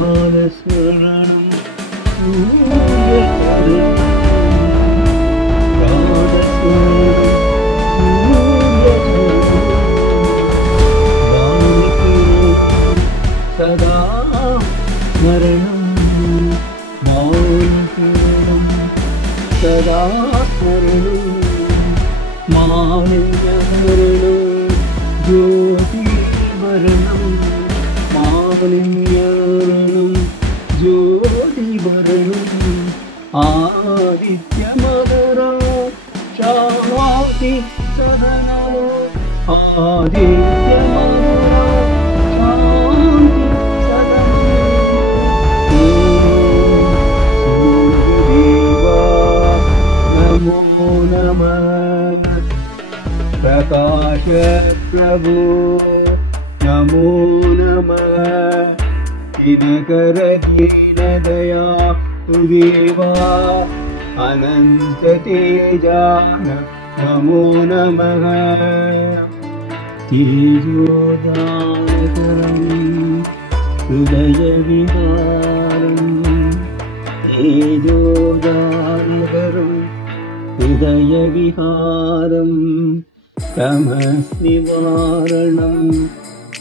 पादस्मरणं सूर्यचरणं सदा स्मरणं मौलिकीनं सदा स्मरणं मालिन्यवर्णं ज्योतिवर्णं मालिन्यवर्णं ज्योतिवर्णं आदित्यमधुरं शान्ति सहनम् आदित्यमधुरं शान्ति नमो नमः प्रकाश प्रभु नमो नमः दिनकर दीन दया देवा अनंत तेजा नमो नमः तेजोदानकरं हृदय विहारं तेजोदानकरं हृदय विहारं तमस्निवारणं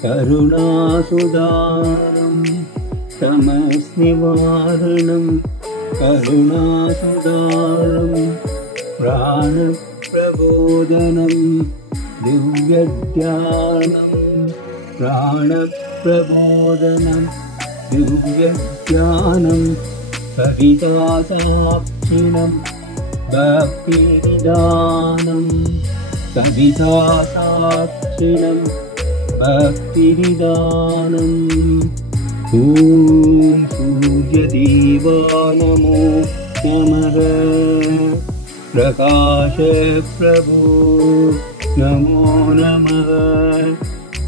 करुणासुधारं तमस्निवारणं करुणासुधारं प्राणप्रबोधनं दिव्यज्ञानं प्राणप्रबोधनं दिव्यज्ञानं कवितासाक्षिणं भक्तिनिदानं कवितासाक्षिणं भक्तिनिदानम् ॐ सूर्यदेवा नमो नमः प्रकाश प्रभु नमो नमः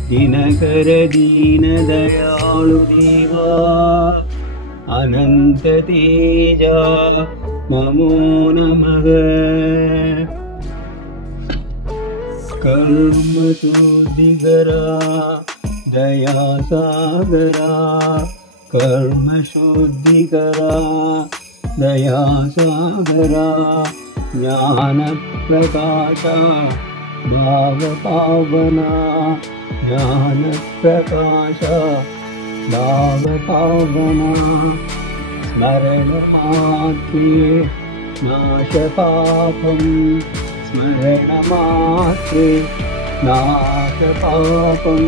दिनकर दीन दयालु देवा अनंत तेजा नमो नमः कर्म शुद्धिकरा दया सागरा कर्म शुद्धिकरा दया सागरा ज्ञान प्रकाश भाव पावना ज्ञान प्रकाश भाव पावना स्मरण मात्रे नाश पापं स्मरण मात्रे नाश पापं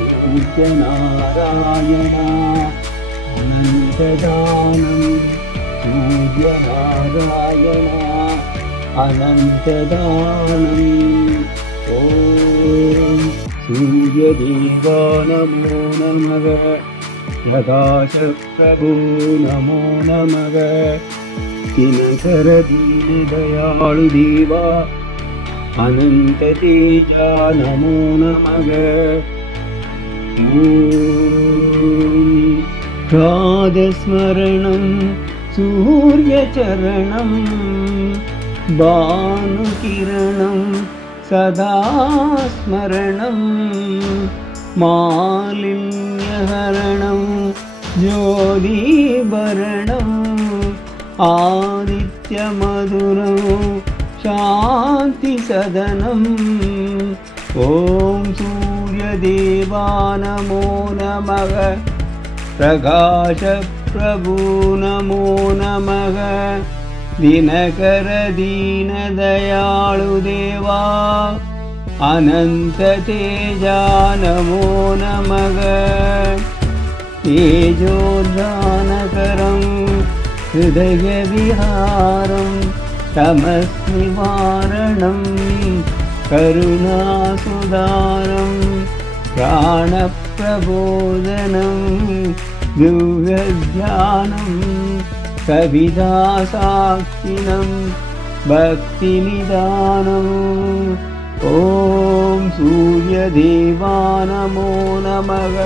सूर्य नारायण अनन्तदानं सूर्य नारायण अनन्तदानं ॐ सूर्यदेवा नमो नमः प्रकाश प्रभु नमो नमः दिनकर दीन दयालु देवा अनंत तेजा नमो नमः पादस्मरणं सूर्यचरणं भानुकिरणं सदा स्मरणं मालिन्यहरणं ज्योतिवर्णम् आदित्यमधुरं शान्तिसदनम् ॐ सूर्यदेवा नमो नमः प्रकाश प्रभु नमो नमः दिनकर दीन दयालु देवा अनंत तेजा नमो नमः तेजोदानकरं हृदय विहारं तमस्निवारणं करुणासुधारं प्राणप्रबोधनं दिव्यज्ञानं कवितासाक्षिणं भक्तिनिदानम् ॐ सूर्यदेवा नमो नमः